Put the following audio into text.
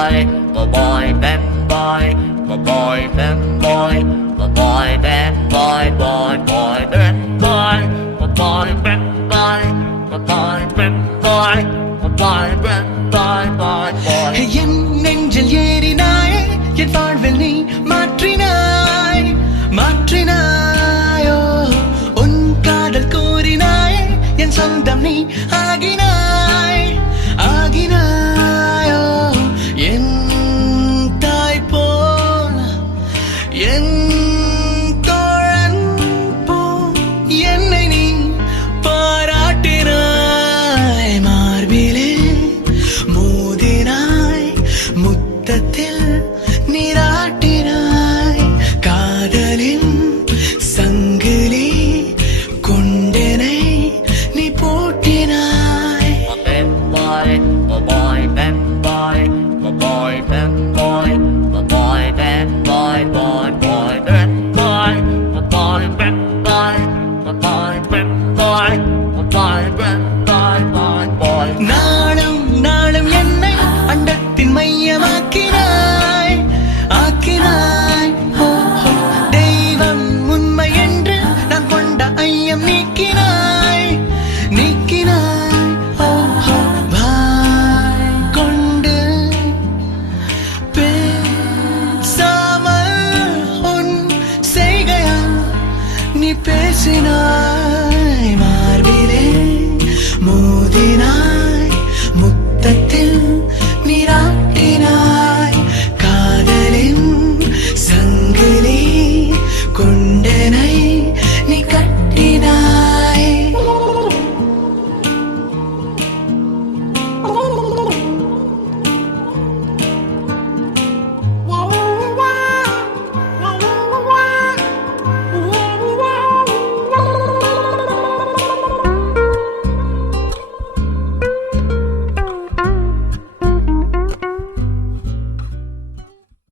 boy, boy, bad boy, boy, bad boy, boy, bad boy, boy, boy, bad boy, boy, bad boy, boy, bad boy, boy, bad boy, boy, boy. என் நெஞ்சில் ஏறினாயே என் வாழ்வில் நீ மாற்றினாய் மாற்றினாயோ உன் காதல் கூறினாயே என் சொந்தம் நீ ஆகினாய் ஆகினாயோ என் தாய் போல் என் தோழன் போல் என்னை நீ பாராட்டினாய் மார்பிலே மோதினாய் முத்தத்தில் நீராட்டினாய் காதலின் சங்கிலி கொண்டனை நீ போட்டினாய். Bad boy, boy, bad boy, boy, bad boy, boy, bad boy, boy, boy, bad boy, boy, bad boy, boy, bad boy, boy, bad boy, boy, boy. நாளும் நாளும் என்னை அண்டத்தின் மையமாக்கினாய் ஆக்கினாய் ஓ, ஓ. தெய்வம் உண்மை என்று நான் கொண்ட ஐயம் நீக்கினாய் நீக்கினாய் ஓ, ஓ. வாய் கொண்டு பேசாமல் உன் செய்கையால் நீ பேசினாய் மார்பிலே மோதினாய்